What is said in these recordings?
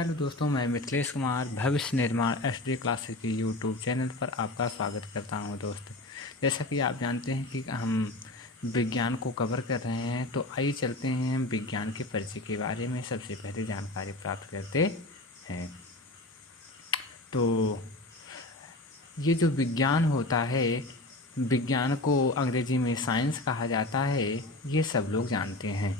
Hello दोस्तों, मैं मिथिलेश कुमार भविष्य निर्माण एसडी क्लासेस के यूट्यूब चैनल पर आपका स्वागत करता हूं। दोस्त, जैसा कि आप जानते हैं कि हम विज्ञान को कवर कर रहे हैं, तो आइए चलते हैं हम विज्ञान के परिचय के बारे में सबसे पहले जानकारी प्राप्त करते हैं। तो ये जो विज्ञान होता है, विज्ञान को अंग्रेजी में साइंस कहा जाता है, ये सब लोग जानते हैं।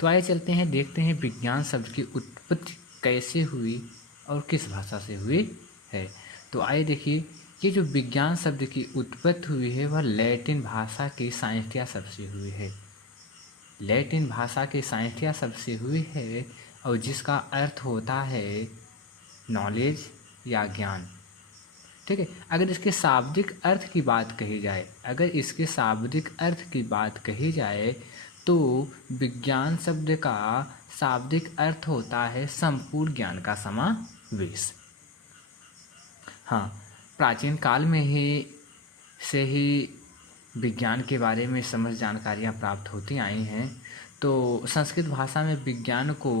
तो आइए चलते हैं, देखते हैं विज्ञान शब्द की उत्पत्ति कैसे हुई और किस भाषा से हुई है। तो आइए देखिए, ये जो विज्ञान शब्द की उत्पत्ति हुई है वह लैटिन भाषा के साइंटिया शब्द से हुई है। लैटिन भाषा के साइंटिया शब्द से हुई है और जिसका अर्थ होता है नॉलेज या ज्ञान। ठीक है। अगर इसके शाब्दिक अर्थ की बात कही जाए तो विज्ञान शब्द का शाब्दिक अर्थ होता है संपूर्ण ज्ञान का समावेश। हाँ, प्राचीन काल में से ही विज्ञान के बारे में समझ जानकारियाँ प्राप्त होती आई हैं। तो संस्कृत भाषा में विज्ञान को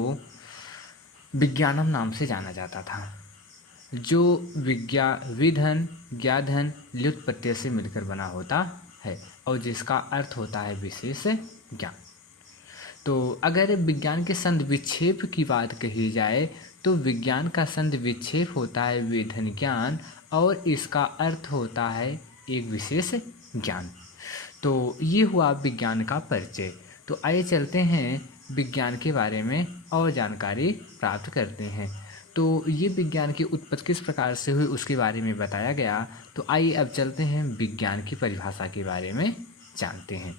विज्ञानम नाम से जाना जाता था, जो विधन ज्ञाधन व्युत्पत्ति से मिलकर बना होता है और जिसका अर्थ होता है विशेष ज्ञान। तो अगर विज्ञान के संधि विक्षेप की बात कही जाए तो विज्ञान का संधि विक्षेप होता है विधन ज्ञान और इसका अर्थ होता है एक विशेष ज्ञान। तो ये हुआ विज्ञान का परिचय। तो आइए चलते हैं विज्ञान के बारे में और जानकारी प्राप्त करते हैं। तो ये विज्ञान की उत्पत्ति किस प्रकार से हुई उसके बारे में बताया गया। तो आइए अब चलते हैं विज्ञान की परिभाषा के बारे में जानते हैं।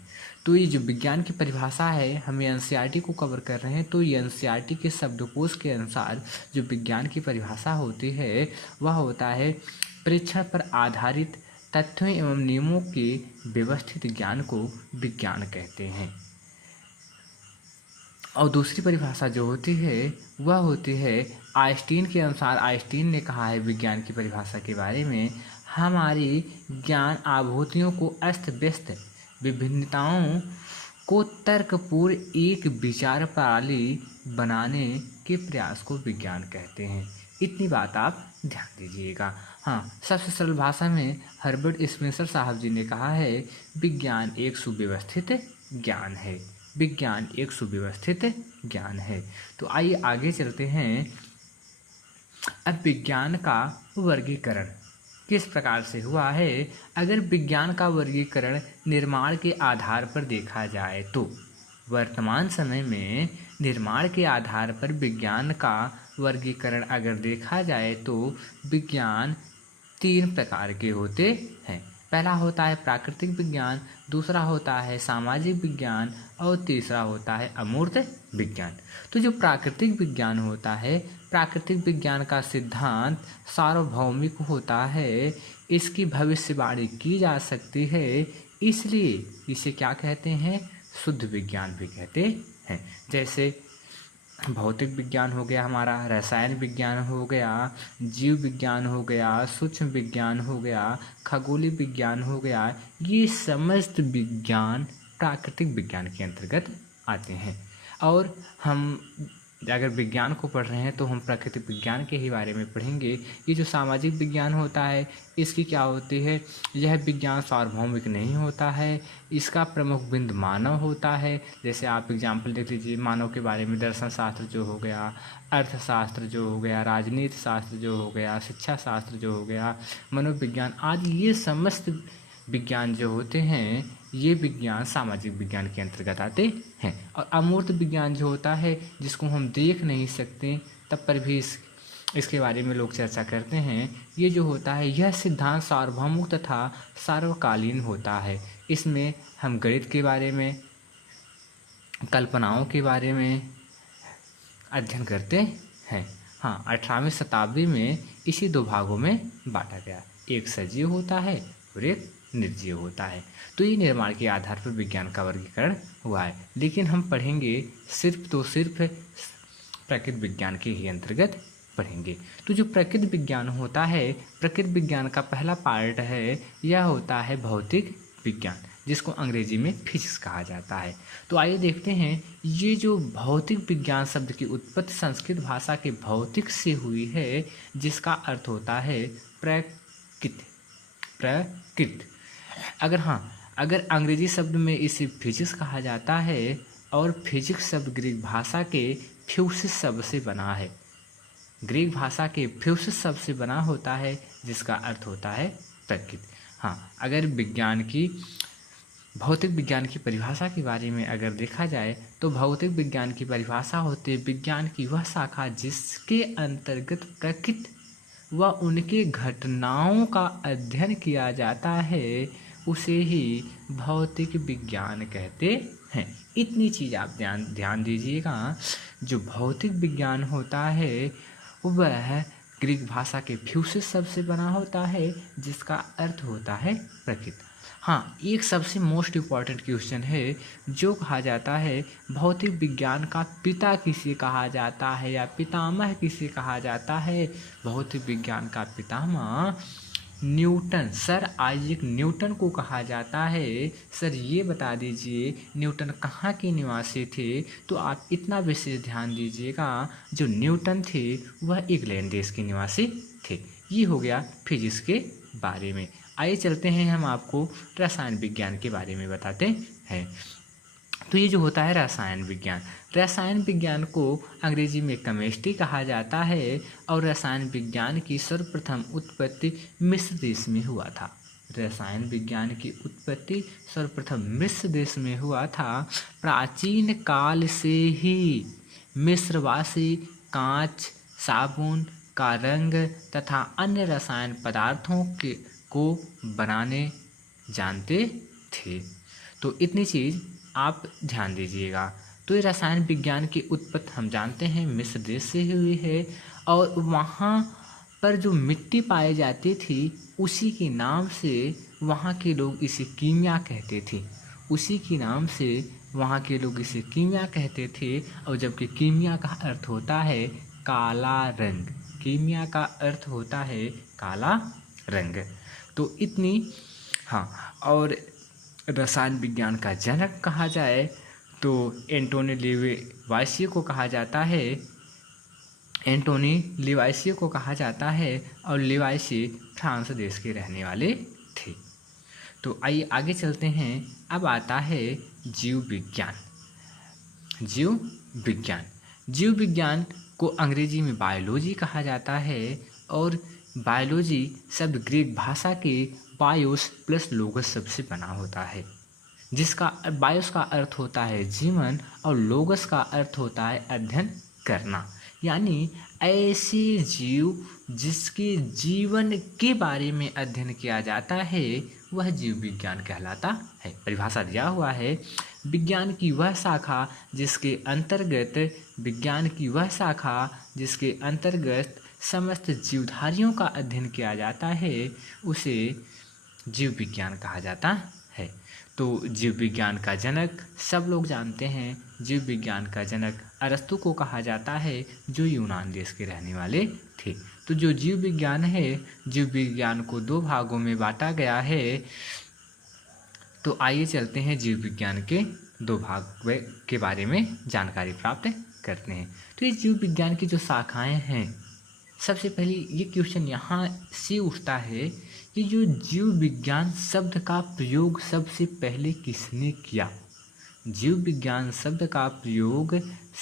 तो ये जो विज्ञान की परिभाषा है, हम एनसीईआरटी को कवर कर रहे हैं। तो ये एनसीईआरटी के शब्दकोश के अनुसार जो विज्ञान की परिभाषा होती है वह होता है परीक्षण पर आधारित तथ्यों एवं नियमों के व्यवस्थित ज्ञान को विज्ञान कहते हैं। और दूसरी परिभाषा जो होती है वह होती है आइंस्टीन के अनुसार। आइंस्टीन ने कहा है विज्ञान की परिभाषा के बारे में, हमारी ज्ञान आभूतियों को अस्त व्यस्त विभिन्नताओं को तर्कपूर्ण एक विचार प्रणाली बनाने के प्रयास को विज्ञान कहते हैं। इतनी बात आप ध्यान दीजिएगा। हाँ, सबसे सरल भाषा में हर्बर्ट स्पेंसर साहब जी ने कहा है विज्ञान एक सुव्यवस्थित ज्ञान है। विज्ञान एक सुव्यवस्थित ज्ञान है। तो आइए आगे चलते हैं। अब विज्ञान का वर्गीकरण किस प्रकार से हुआ है। अगर विज्ञान का वर्गीकरण निर्माण के आधार पर देखा जाए तो वर्तमान समय में निर्माण के आधार पर विज्ञान का वर्गीकरण अगर देखा जाए तो विज्ञान 3 प्रकार के होते हैं। पहला होता है प्राकृतिक विज्ञान, दूसरा होता है सामाजिक विज्ञान और तीसरा होता है अमूर्त विज्ञान। तो जो प्राकृतिक विज्ञान होता है, प्राकृतिक विज्ञान का सिद्धांत सार्वभौमिक होता है, इसकी भविष्यवाणी की जा सकती है, इसलिए इसे क्या कहते हैं, शुद्ध विज्ञान भी कहते हैं। जैसे भौतिक विज्ञान हो गया हमारा, रसायन विज्ञान हो गया, जीव विज्ञान हो गया, सूक्ष्म विज्ञान हो गया, खगोलीय विज्ञान हो गया, ये समस्त विज्ञान प्राकृतिक विज्ञान के अंतर्गत आते हैं। और हम अगर विज्ञान को पढ़ रहे हैं तो हम प्राकृतिक विज्ञान के ही बारे में पढ़ेंगे। ये जो सामाजिक विज्ञान होता है इसकी क्या होती है, यह विज्ञान सार्वभौमिक नहीं होता है, इसका प्रमुख बिंदु मानव होता है। जैसे आप एग्जाम्पल देख लीजिए, मानव के बारे में दर्शन शास्त्र जो हो गया, अर्थशास्त्र जो हो गया, राजनीति शास्त्र जो हो गया, शिक्षा शास्त्र जो हो गया, मनोविज्ञान आदि, ये समस्त विज्ञान जो होते हैं ये विज्ञान सामाजिक विज्ञान के अंतर्गत आते हैं। और अमूर्त विज्ञान जो होता है जिसको हम देख नहीं सकते तब पर भी इसके बारे में लोग चर्चा करते हैं, ये जो होता है यह सिद्धांत सार्वभौमिक तथा सार्वकालीन होता है। इसमें हम गणित के बारे में, कल्पनाओं के बारे में अध्ययन करते हैं। हाँ, 18वीं शताब्दी में इसी 2 भागों में बांटा गया, एक सजीव होता है और एक निर्जीव होता है। तो ये निर्माण के आधार पर विज्ञान का वर्गीकरण हुआ है। लेकिन हम पढ़ेंगे सिर्फ प्रकृति विज्ञान के ही अंतर्गत पढ़ेंगे। तो जो प्रकृति विज्ञान होता है, प्रकृति विज्ञान का पहला पार्ट है यह होता है भौतिक विज्ञान। जिसको अंग्रेजी में फिजिक्स कहा जाता है। तो आइए देखते हैं ये जो भौतिक विज्ञान शब्द की उत्पत्ति संस्कृत भाषा के भौतिक से हुई है, जिसका अर्थ होता है प्रकृति। प्रकृति अगर अंग्रेजी शब्द में इसे फिजिक्स कहा जाता है और फिजिक्स शब्द ग्रीक भाषा के फ्यूसिस शब्द से बना है। ग्रीक भाषा के फ्यूसिस शब्द से बना होता है, जिसका अर्थ होता है प्रकृति। अगर भौतिक विज्ञान की परिभाषा के बारे में अगर देखा जाए तो भौतिक विज्ञान की परिभाषा होती है विज्ञान की वह शाखा जिसके अंतर्गत प्रकृति व उनके घटनाओं का अध्ययन किया जाता है, उसे ही भौतिक विज्ञान कहते हैं। इतनी चीज़ आप ध्यान दीजिएगा। जो भौतिक विज्ञान होता है वह ग्रीक भाषा के फ्यूसिस शब्द से बना होता है, जिसका अर्थ होता है प्रकृति। एक सबसे मोस्ट इम्पॉर्टेंट क्वेश्चन है जो कहा जाता है भौतिक विज्ञान का पिता किसे कहा जाता है या पितामह किसे कहा जाता है। भौतिक विज्ञान का पितामह न्यूटन, सर आइजैक न्यूटन को कहा जाता है। सर ये बता दीजिए न्यूटन कहाँ के निवासी थे? तो आप इतना विशेष ध्यान दीजिएगा, जो न्यूटन थे वह इंग्लैंड देश के निवासी थे। ये हो गया फिजिक्स के बारे में। आइए चलते हैं, हम आपको रसायन विज्ञान के बारे में बताते हैं। तो ये जो होता है रसायन विज्ञान को अंग्रेजी में केमिस्ट्री कहा जाता है और रसायन विज्ञान की सर्वप्रथम उत्पत्ति मिस्र देश में हुआ था। रसायन विज्ञान की उत्पत्ति सर्वप्रथम मिस्र देश में हुआ था। प्राचीन काल से ही मिस्रवासी कांच, साबुन का रंग तथा अन्य रसायन पदार्थों को बनाने जानते थे। तो इतनी चीज़ आप ध्यान दीजिएगा। तो ये रसायन विज्ञान की उत्पत्ति हम जानते हैं मिस्र देश से हुई है और वहाँ पर जो मिट्टी पाई जाती थी उसी के नाम से वहाँ के लोग इसे कीमिया कहते थे। उसी के नाम से वहाँ के लोग इसे कीमिया कहते थे। और जबकि कीमिया का अर्थ होता है काला रंग। कीमिया का अर्थ होता है काला रंग। तो इतनी और रसायन विज्ञान का जनक कहा जाए तो एंटोनी लिवाइसिए को कहा जाता है। एंटोनी लिवाइसिए को कहा जाता है और लिवाइसिए फ्रांस देश के रहने वाले थे। तो आइए आगे चलते हैं। अब आता है जीव विज्ञान को अंग्रेजी में बायोलॉजी कहा जाता है और बायोलॉजी शब्द ग्रीक भाषा के बायोस प्लस लोगस शब्द से बना होता है, जिसका बायोस का अर्थ होता है जीवन और लोगस का अर्थ होता है अध्ययन करना। यानी ऐसे जीव जिसके जीवन के बारे में अध्ययन किया जाता है वह जीव विज्ञान कहलाता है। परिभाषा दिया हुआ है विज्ञान की वह शाखा जिसके अंतर्गत समस्त जीवधारियों का अध्ययन किया जाता है उसे जीव विज्ञान कहा जाता है। तो जीव विज्ञान का जनक सब लोग जानते हैं। जीव विज्ञान का जनक अरस्तु को कहा जाता है जो यूनान देश के रहने वाले थे। तो जो जीव विज्ञान है, जीव विज्ञान को दो भागों में बांटा गया है। तो आइए चलते हैं जीव विज्ञान के दो भाग के बारे में जानकारी प्राप्त करते हैं। तो ये जीव विज्ञान की जो शाखाएं हैं, सबसे पहले ये क्वेश्चन यहाँ से उठता है कि जो जीव विज्ञान शब्द का प्रयोग सबसे पहले किसने किया? जीव विज्ञान शब्द का प्रयोग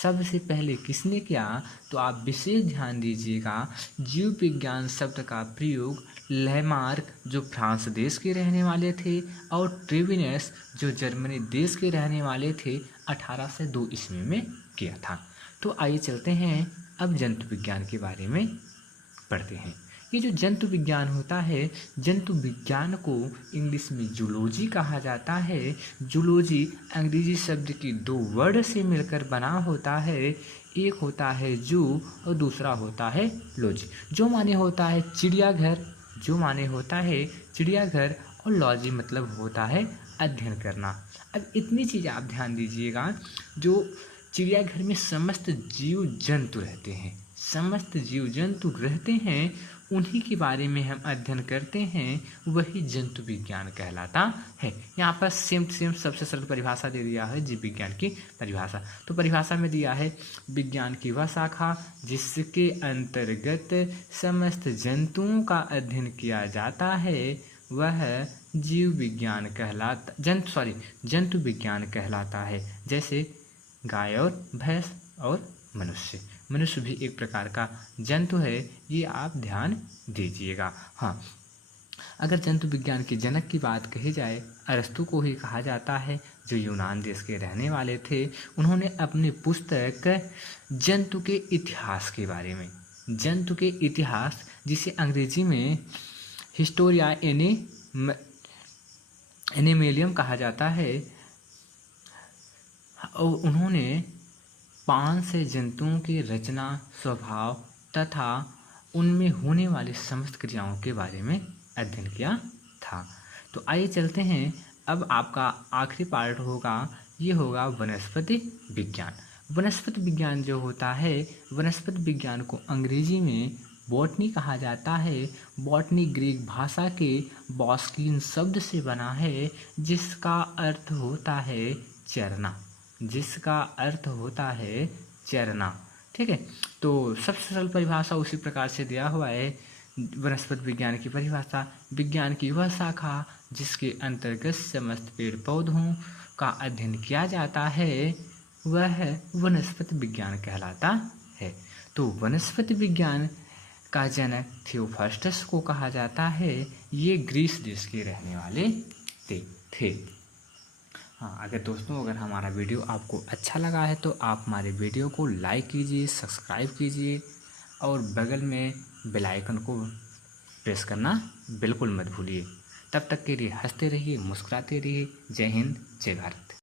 सबसे पहले किसने किया? तो आप विशेष ध्यान दीजिएगा। जीव विज्ञान शब्द का प्रयोग लैमार्क जो फ्रांस देश के रहने वाले थे और ट्रेविनस जो जर्मनी देश के रहने वाले थे 1802 ईस्वी में किया था। तो आइए चलते हैं, अब जंतु विज्ञान के बारे में पढ़ते हैं। ये जो जंतु विज्ञान होता है, जंतु विज्ञान को इंग्लिश में जूलॉजी कहा जाता है। जूलॉजी अंग्रेजी शब्द की दो वर्ड से मिलकर बना होता है। एक होता है जू और दूसरा होता है लॉजी। जो माने होता है चिड़ियाघर और लॉजी मतलब होता है अध्ययन करना। अब इतनी चीज़ आप ध्यान दीजिएगा, जो चिड़ियाघर में समस्त जीव जंतु रहते हैं, समस्त जीव जंतु रहते हैं उन्हीं के बारे में हम अध्ययन करते हैं, वही जंतु विज्ञान कहलाता है। यहाँ पर सेम सबसे सरल परिभाषा दे दिया है जीव विज्ञान की परिभाषा। तो परिभाषा में दिया है विज्ञान की वह शाखा जिसके अंतर्गत समस्त जंतुओं का अध्ययन किया जाता है वह जीव विज्ञान कहलाता जंतु विज्ञान कहलाता है। जैसे गाय और भैंस और मनुष्य भी एक प्रकार का जंतु है, ये आप ध्यान दीजिएगा। हाँ, अगर जंतु विज्ञान के जनक की बात कही जाए, अरस्तु को ही कहा जाता है, जो यूनान देश के रहने वाले थे। उन्होंने अपनी पुस्तक जंतु के इतिहास के बारे में, जंतु के इतिहास जिसे अंग्रेजी में हिस्टोरिया एनिमेलियम कहा जाता है, और उन्होंने 5 से जंतुओं की रचना, स्वभाव तथा उनमें होने वाली समस्त क्रियाओं के बारे में अध्ययन किया था। तो आइए चलते हैं, अब आपका आखिरी पार्ट होगा, ये होगा वनस्पति विज्ञान। वनस्पति विज्ञान जो होता है, वनस्पति विज्ञान को अंग्रेजी में बॉटनी कहा जाता है। बॉटनी ग्रीक भाषा के बॉस्किन शब्द से बना है, जिसका अर्थ होता है चरना, ठीक है। तो सबसे सरल परिभाषा उसी प्रकार से दिया हुआ है। वनस्पति विज्ञान की परिभाषा, विज्ञान की वह शाखा जिसके अंतर्गत समस्त पेड़ पौधों का अध्ययन किया जाता है वह वनस्पति विज्ञान कहलाता है। तो वनस्पति विज्ञान का जनक थियोफ्रास्टस को कहा जाता है। ये ग्रीस देश के रहने वाले थे। हाँ, अगर हमारा वीडियो आपको अच्छा लगा है तो आप हमारे वीडियो को लाइक कीजिए, सब्सक्राइब कीजिए और बगल में बेल आइकन को प्रेस करना बिल्कुल मत भूलिए। तब तक के लिए हंसते रहिए, मुस्कुराते रहिए। जय हिंद, जय भारत।